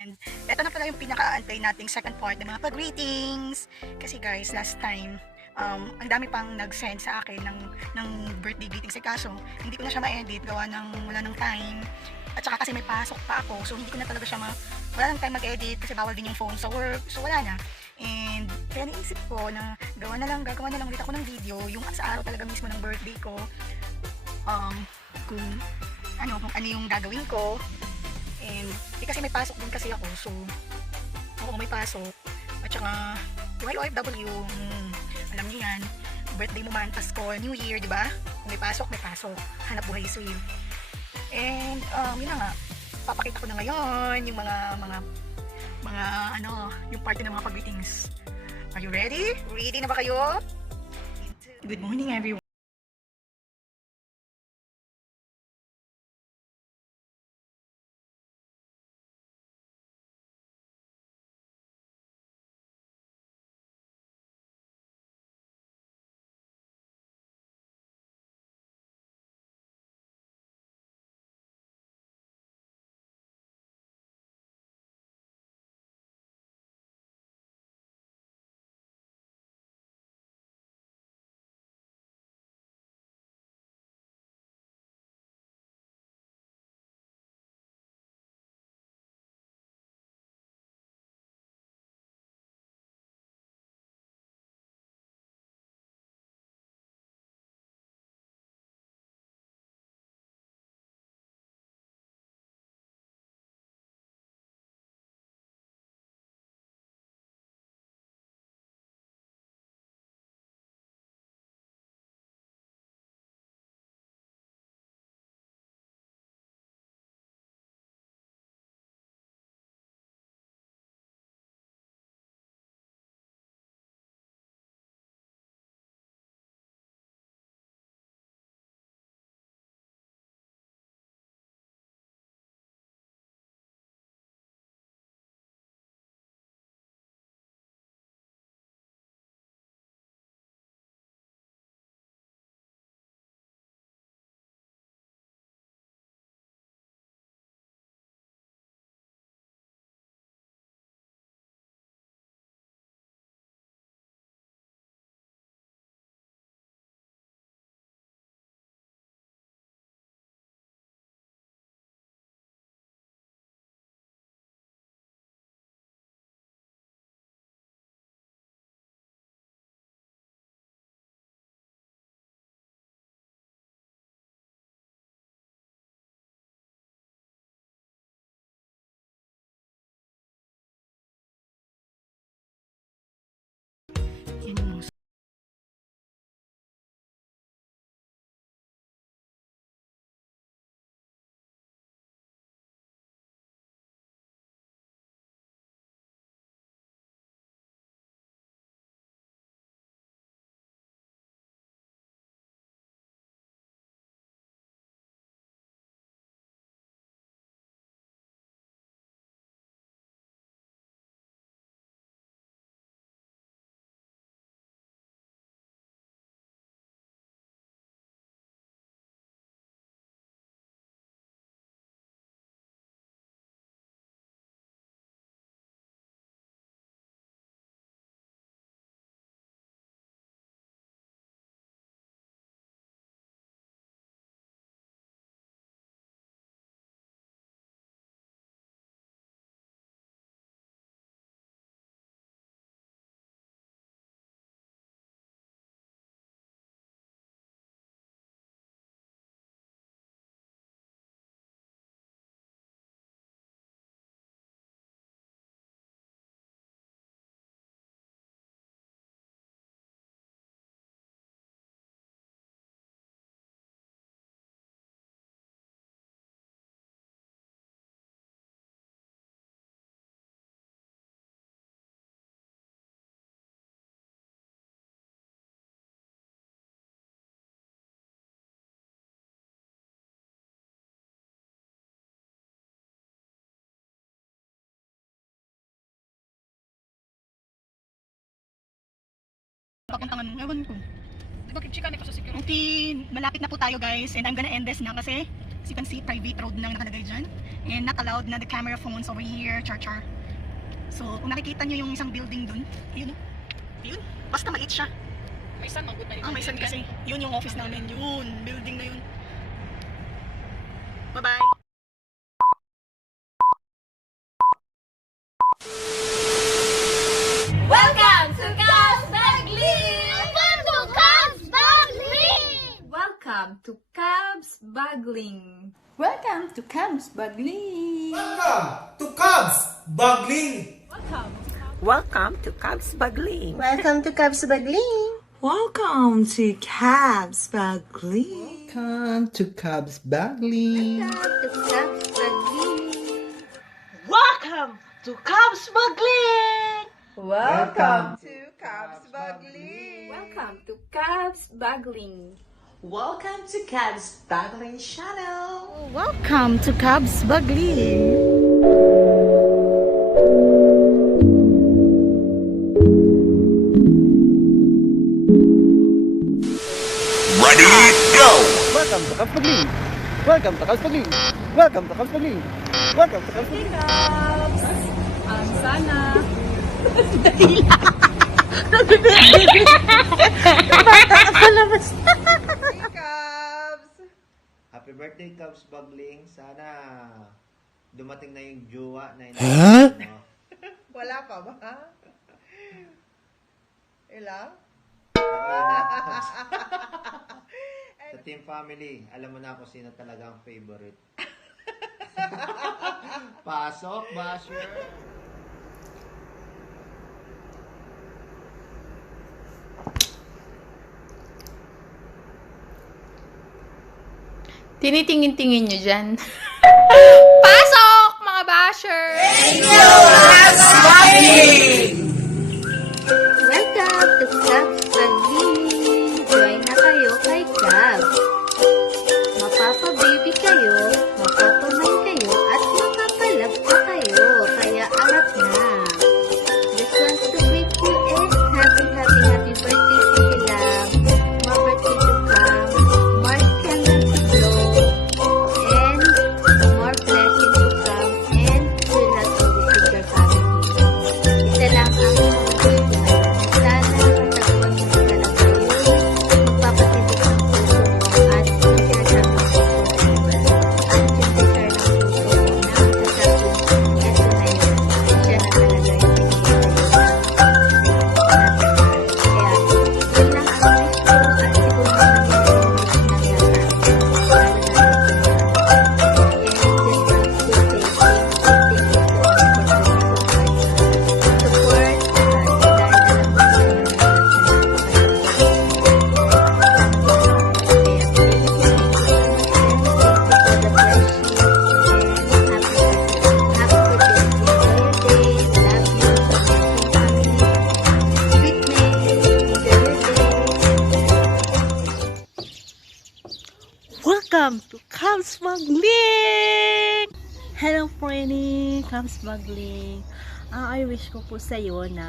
And eto na pala yung pinaka-aantay nating second part ng mga pag-greetings. Kasi guys, last time, ang dami pang nag-send sa akin ng birthday greetings. Kaso, hindi ko na siya ma-edit, gawa ng wala ng time. At saka kasi may pasok pa ako, so hindi ko na talaga siya wala ng time mag-edit kasi bawal din yung phone sa work. So wala na. And kaya naisip ko na gagawa na lang ulit ako ng video, yung sa araw talaga mismo ng birthday ko. Kung ano yung gagawin ko. And kasi may pasok din kasi ako, so may pasok. At saka while OFW, alam niyo yan, birthday mo man, Pasko, New Year, di ba? Kung may pasok, hanap buhay is real. And yun na nga, papakita ko na ngayon yung yung party ng mga pag-greetings. Are you ready? Ready na ba kayo? Good morning everyone. Papuntangan mo, ewan ko. Di ba chika na ko sa security? Okay, malapit na po tayo guys, and I'm gonna end this na kasi As you can see, private road na nakalagay dyan. And not allowed na the camera phones over here, char. So, kung nakikita nyo yung isang building dun, yun, yun, basta maliit siya. May sun, mag-good na May sun kasi. Yun yung office namin, yun, building na yun. Bye-bye! Welcome to Cubs Bagling! Welcome to Cubs Bagling! Welcome to Cubs Bagling. Welcome to Cubs Bagling! Welcome to Cubs Bagling! Welcome to Cubs Bagling. Welcome to Cubs Bagling! Welcome to Cubs Bagling. Welcome to Cubs Bagling! Welcome to Cubs Bagling! Welcome to Cubs Bagling! Welcome to Cubs Bagling. Welcome to Cubs Bagling Channel. Welcome to Cubs Bagling! Ready, go! Welcome to Cubs Bagling! Welcome to Cubs Bagling! Welcome to Cubs Bagling! Welcome to Cubs Bagling! Ang sana. Cubs! Happy birthday Cubs Bagling! Sana dumating na yung jowa na no? Wala pa ba? Ilang? Sa team family, alam mo na kung sino talaga ang favorite. Pasok, Basher! Tinitingin-tingin nyo dyan. Pasok, mga basher! Welcome to Cubs Bagling! Join na kayo kay Cubs. Mapapa-baby kayo, mapapa-man kayo, at mapapalab pa kayo. Kaya arap na. Just wants to greet you and happy birthday to Hilam. More birthday to come. More candles to blow. And more blessings to come. And will not always with your family. Isa lang ang sana matagpuan mo talaga yun. Magpapatibok ang puso mo at yung sinasabi mo at yung desire ng puso mo na masasabing eto na yun. Siya na talaga yung pinigil sa'yo. Kaya yun lang ang wish ko at siguro naman yung Welcome to Cubs Bagling! Hello, Frenny! Cubs Bagling. I wish ko po sa iyo na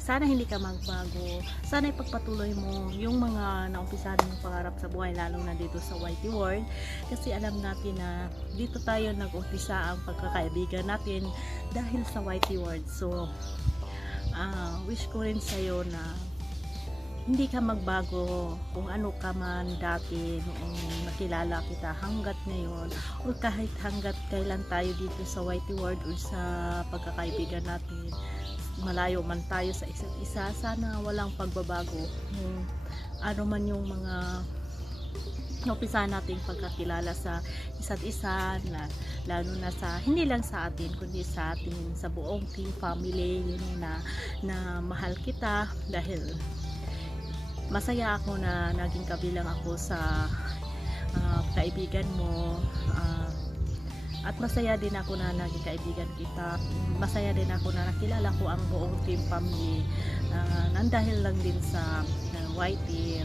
sana hindi ka magbago. Sana ipagpatuloy mo yung mga naumpisahan mong pangarap sa buhay, lalo na dito sa YT World. Kasi alam natin na dito tayo nag-umpisa ang pagkakaibigan natin dahil sa YT World. So, wish ko rin sa iyo na hindi ka magbago kung ano ka man dati noong nakilala kita hanggat ngayon o kahit hanggat kailan tayo dito sa YT World o sa pagkakaibigan natin, malayo man tayo sa isa't isa, sana walang pagbabago kung ano man yung mga umpisa nating pagkakilala sa isa't isa, na lalo na sa hindi lang sa atin kundi sa atin sa buong team family, yun na mahal kita dahil masaya ako na naging kabilang ako sa kaibigan mo, at masaya din ako na naging kaibigan kita. Masaya din ako na nakilala ko ang buong team family nang dahil lang din sa YT.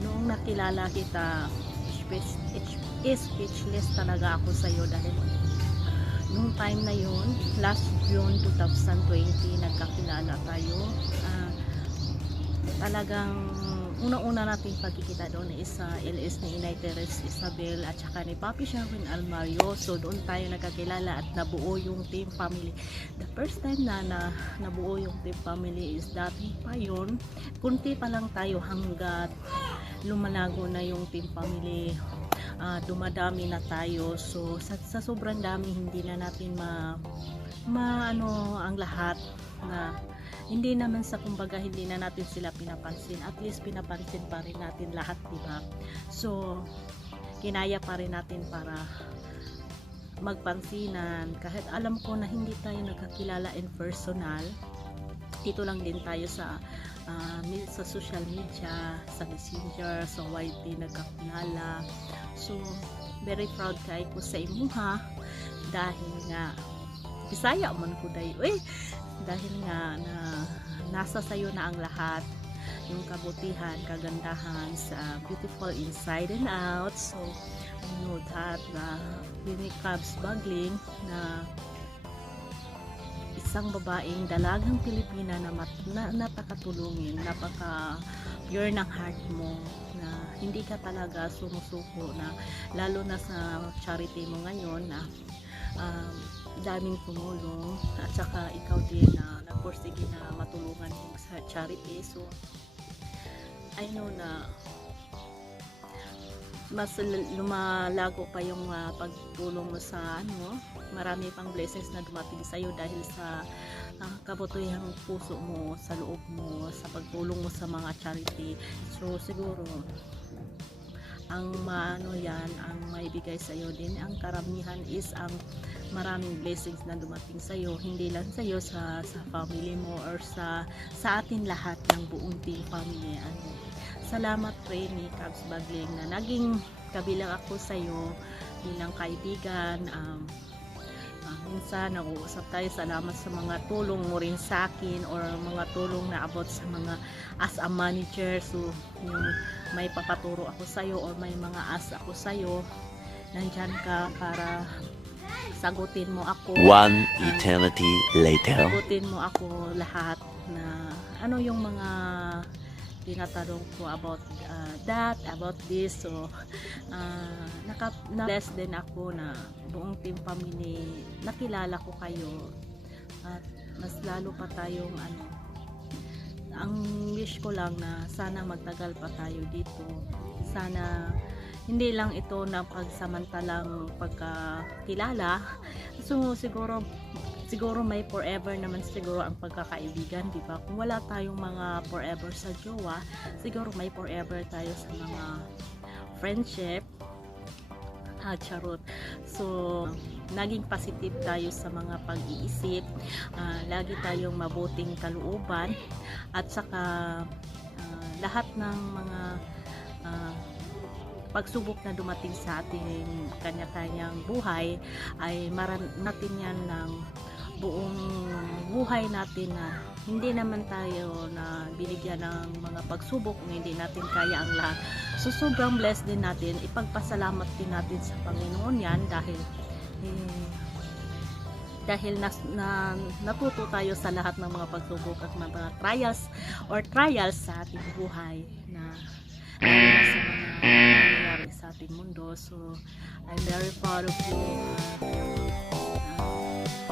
Noong nakilala kita, speechless talaga ako sa iyo dahil noong time na yun, last June 2020, nagkakilala tayo. Talagang unang-una nating pagkikita doon is sa LS ni Inay Teres Isabel at saka ni Papi Sherwin Almario. So doon tayo nagkakilala at nabuo yung team family. The first time na nabuo yung team family is dati pa yun. Kunti pa lang tayo hanggat lumalago na yung team family. Dumadami na tayo. So sa sobrang dami hindi na natin ang lahat na hindi naman sa kumbaga hindi na natin sila pinapansin, at least pinapansin pa rin natin lahat, diba? So kinaya pa rin natin para magpansinan kahit alam ko na hindi tayo nagkakilala in personal. Dito lang din tayo sa social media, sa Messenger, sa YT nagkakilala. So very proud kay ko sa imuha dahil nga Bisaya man ko dayo dahil nga nasa sayo na ang lahat, yung kabutihan, kagandahan sa beautiful inside and out. So I know that Rene Cubs Bagling na isang babaeng dalagang Pilipina na napakatulungin, napaka pure ng heart mo, na hindi ka talaga sumusuko, na lalo na sa charity mo ngayon na daming tumulong at saka ikaw din na nagpursige na matulungan mo sa charity. So I know na mas lumalago pa yung pagtulong mo sa marami pang blessings na dumating sa iyo dahil sa kabutihang puso mo, sa loob mo, sa pagtulong mo sa mga charity. So siguro ang ang maibigay sa iyo din, ang karamihan is ang maraming blessings na dumating sa iyo, hindi lang sa iyo, sa family mo or sa atin lahat ng buong team family. Salamat Rene Cubs Bagling na naging kabilang ako sa iyo bilang kaibigan. Minsan nag-uusap tayo, salamat sa mga tulong mo rin sa akin or mga tulong na abot sa mga as a manager. So yung may papaturo ako sa iyo or may mga as ako sa iyo, nandyan ka para sagutin mo ako. One eternity later. Sagutin mo ako lahat na yung mga tinatanong ko about about this. So na-bless din ako na buong team family nakilala ko kayo, at mas lalo pa tayong ang wish ko lang na sana magtagal pa tayo dito. Sana hindi lang ito na pagsamantalang pagkakilala. So siguro may forever naman siguro ang pagkakaibigan, di ba? Kung wala tayong mga forever sa jowa, siguro may forever tayo sa mga friendship. Charot. So naging positive tayo sa mga pag-iisip, lagi tayong mabuting kalooban, at saka lahat ng mga pagsubok na dumating sa ating kanya-kanyang buhay ay natin yan ng buong buhay natin, na hindi naman tayo na binigyan ng mga pagsubok na hindi natin kaya ang lahat. So sobrang blessed din natin, ipagpasalamat din natin sa Panginoon yan dahil natuto tayo sa lahat ng mga pagsubok at mga trials sa ating buhay na sa mga nangyayari sa ating mundo. So I'm very proud of you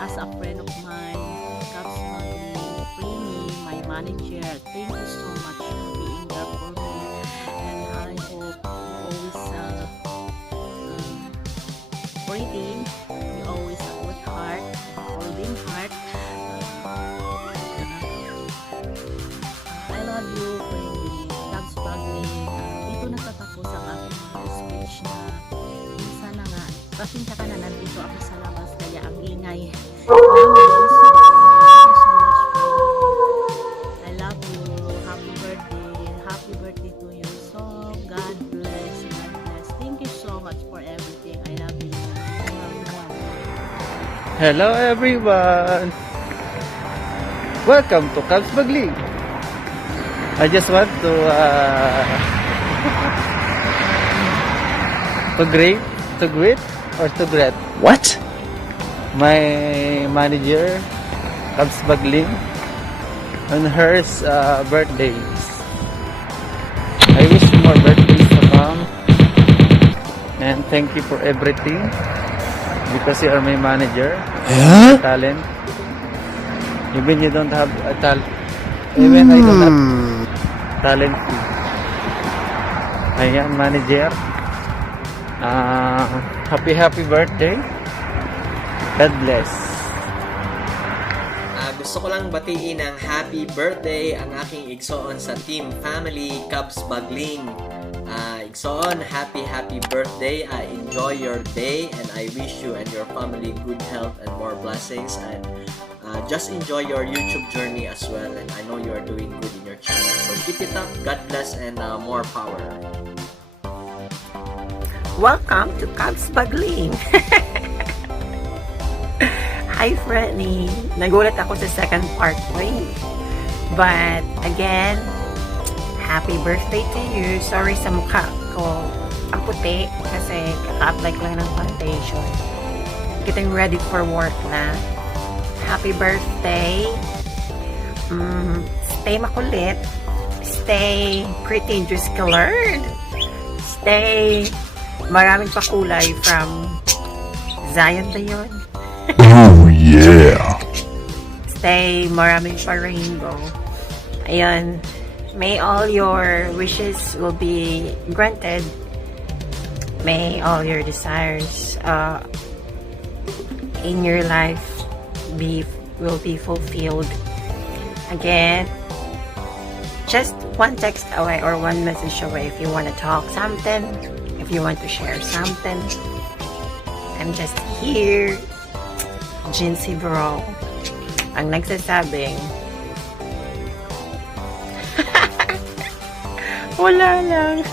as a friend of mine, Cubs Bagling, Rene, my manager. Thank you so much for being there for me, and I hope you always breathing, you always a good heart, holding heart. I love you, Rene Cubs Bagling. Dito natatapos ang aking speech na sana nga, pasensya ka na, nandito ako sa labas kaya ang ingay. I love you. Happy birthday to you. So God bless. Thank you so much for everything. I love you. Hello everyone! Welcome to Cubs Bagling. I just want to greet What? my manager, Cubs Bagling, on her birthday. more birthdays to come. And thank you for everything. Because you are my manager. Talent. Even you don't have a talent. Even I don't have talent. Ayan, manager. Happy birthday. God bless. Gusto ko lang batiin ng happy birthday ang aking igsoon sa Team Family Cubs Bagling. Igsoon, happy birthday. Enjoy your day and I wish you and your family good health and more blessings, and just enjoy your YouTube journey as well, and I know you are doing good in your channel, so keep it up. God bless and more power. Welcome to Cubs Bagling. Hi, Freddy. Nagulat ako sa second part mo eh. But, again, happy birthday to you. Sorry sa mukha ko. Ang puti kasi kaka-apply ko lang ng foundation. Getting ready for work na. Happy birthday. Stay makulit. Stay pretty and just colored. Stay maraming pakulay from Zion ba yun? Oh yeah. Stay maraming pa rainbow. Ayun. May all your wishes will be granted. May all your desires in your life will be fulfilled. Again, just one text away or one message away if you want to talk something, if you want to share something. I'm just here. Jincy Bro ang nagsasabing wala lang.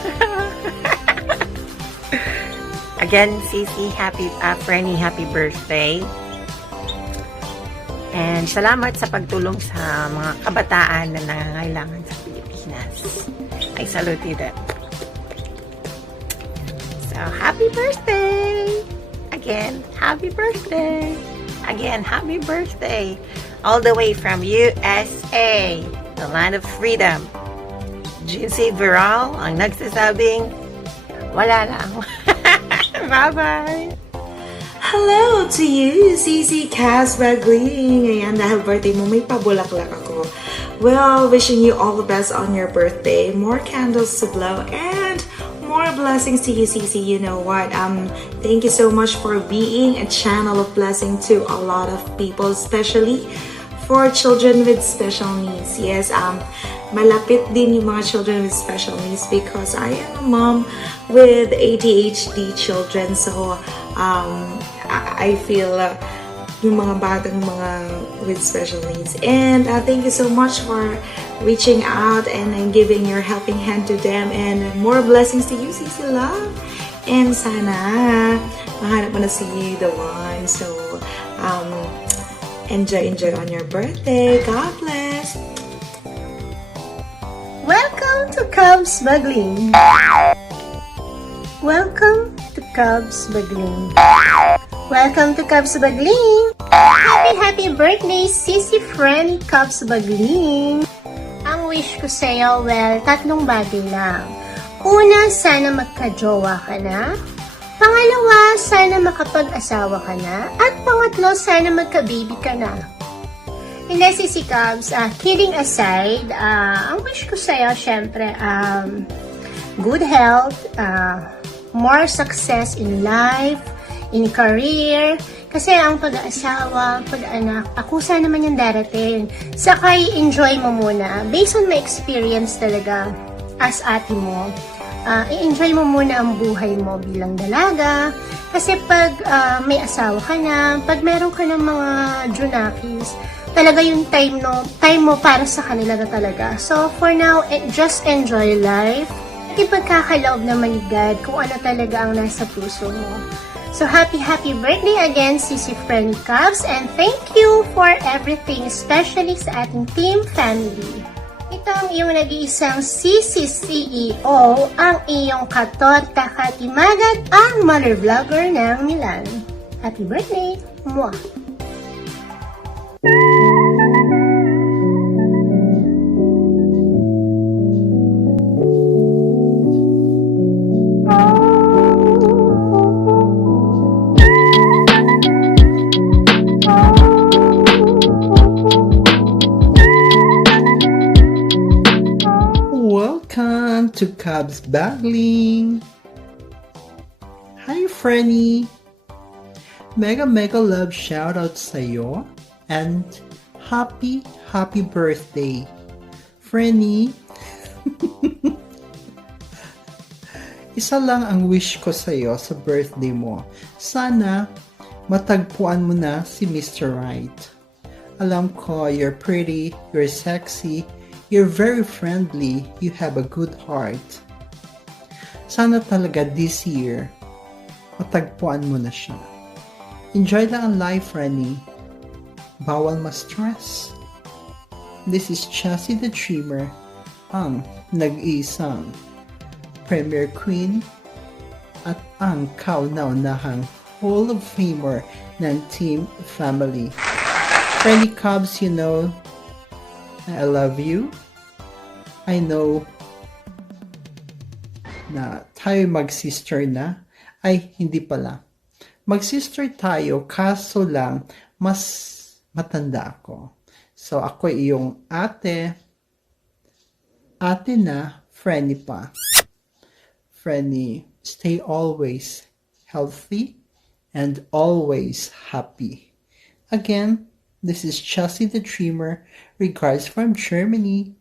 Again, Cici, Frenny, happy birthday. And salamat sa pagtulong sa mga kabataan na nangangailangan sa Pilipinas. I salute you that. So, happy birthday! Again, happy birthday! Again, happy birthday! All the way from USA, the land of freedom. Jincy Viral ang nagsasabing, wala lang. Bye-bye! Hello to you, Cici Cubs Bagling. Ayan, dahil birthday mo, may pabulaklak ako. Well, wishing you all the best on your birthday. More candles to blow and more blessings to you, Cici. You know what? Thank you so much for being a channel of blessing to a lot of people, especially for children with special needs. Yes, malapit din yung mga children with special needs because I am a mom with ADHD children. So, I feel yung mga batang mga with special needs. And thank you so much for reaching out and giving your helping hand to them. And more blessings to you, Cici Love. And sana mahanap mo na si the one. So, enjoy on your birthday. God bless. Welcome to Cubs Bagling. Welcome to Cubs Bagling. Welcome to Cubs Bagling. Happy birthday, Cici Friend Cubs Bagling. Ang wish ko sa'yo, well, tatlong bagay lang. Una, sana magka-jowa ka na. Pangalawa, sana makapag-asawa ka na. At pangatlo, sana magka-baby ka na. Hindi, Cici Cubs, kidding aside, ang wish ko sa'yo, syempre, good health, more success in life, in career, kasi ang pag-aasawa, pag-anak, akusa naman yung darating. Saka i-enjoy mo muna. Based on my experience talaga, as ate mo, i-enjoy mo muna ang buhay mo bilang dalaga. Kasi pag may asawa ka na, pag meron ka ng mga junakis, talaga yung time mo para sa kanila na talaga. So, for now, just enjoy life. At ipagkakaloob na maligad kung ano talaga ang nasa puso mo. So, happy birthday again, Cici Friend Cubs, and thank you for everything, especially sa ating team family. Ito ang iyong nag-iisang Cici CEO, ang iyong katorta katimagat, ang mother vlogger ng Milan. Happy birthday! Mwah! to Cubs Bagling. Hi, Frenny. Mega love shoutout sa'yo. And happy birthday. Frenny. Isa lang ang wish ko sa'yo sa birthday mo. Sana matagpuan mo na si Mr. Right. Alam ko, you're pretty, you're sexy, you're very friendly, you have a good heart. Sana talaga this year, matagpuan mo na siya. Enjoy lang ang life, Rennie. Bawal ma-stress. This is Chassie the Dreamer, ang nag-iisang Premier Queen at ang kauna-unahang Hall of Famer ng Team Family. Friendly Cubs, you know, I love you. I know na tayo mag-sister na. Ay, hindi pala. Mag-sister tayo, kaso lang, mas matanda ako. So, ako iyong ate na, Frenny pa. Frenny, stay always healthy and always happy. Again, this is Chelsea the Dreamer. Regards from Germany.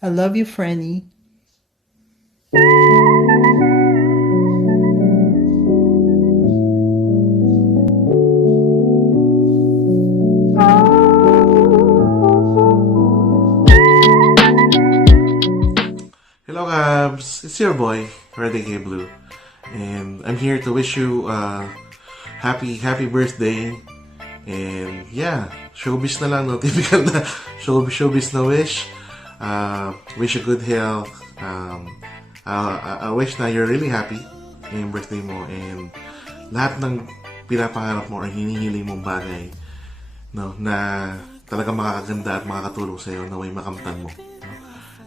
I love you, Frenny. Hello Cubs, it's your boy, Reddy K Blue, and I'm here to wish you a happy birthday. And yeah, showbiz na lang, no? Typical na showbiz na wish. Wish you good health. I wish na you're really happy ngayong birthday mo, and lahat ng pinapangarap mo or hinihiling mong bagay, no, na talaga makakaganda at makakatulong sa'yo, na way makamtan mo.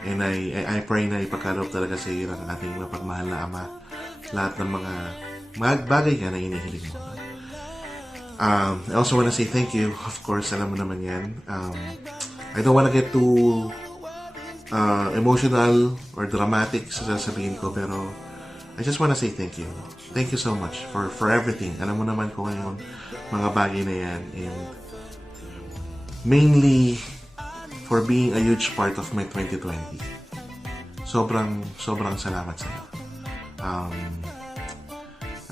And I pray na ipagkaloob talaga sa iyo ng ating mapagmahal na Ama lahat ng mga bagay ka na hinihiling mo. I also want to say thank you. Of course, alam mo naman yan. I don't want to get too emotional or dramatic sa sasabihin ko, pero I just want to say thank you. Thank you so much for everything. Alam mo naman kung ano yung mga bagay na yan. And mainly, for being a huge part of my 2020. Sobrang salamat sa iyo.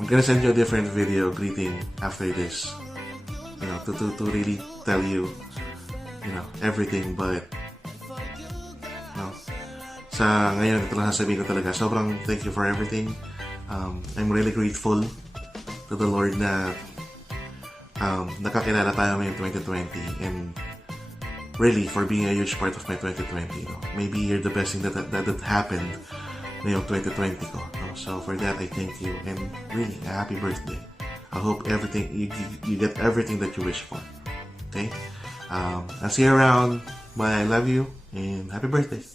I'm gonna send you a different video greeting after this. You know, to really tell you, you know, everything, but you know, sa ngayon, ito lang sasabihin ko talaga. Sobrang thank you for everything. I'm really grateful to the Lord na nakakilala tayo ngayong 2020, and really, for being a huge part of my 2020. You know? Maybe you're the best thing that happened ngayong 2020 ko. No? So for that, I thank you. And really, a happy birthday. I hope everything you get everything that you wish for. Okay? I'll see you around. Bye. I love you. And happy birthday.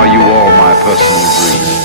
Are you all my personal dreams?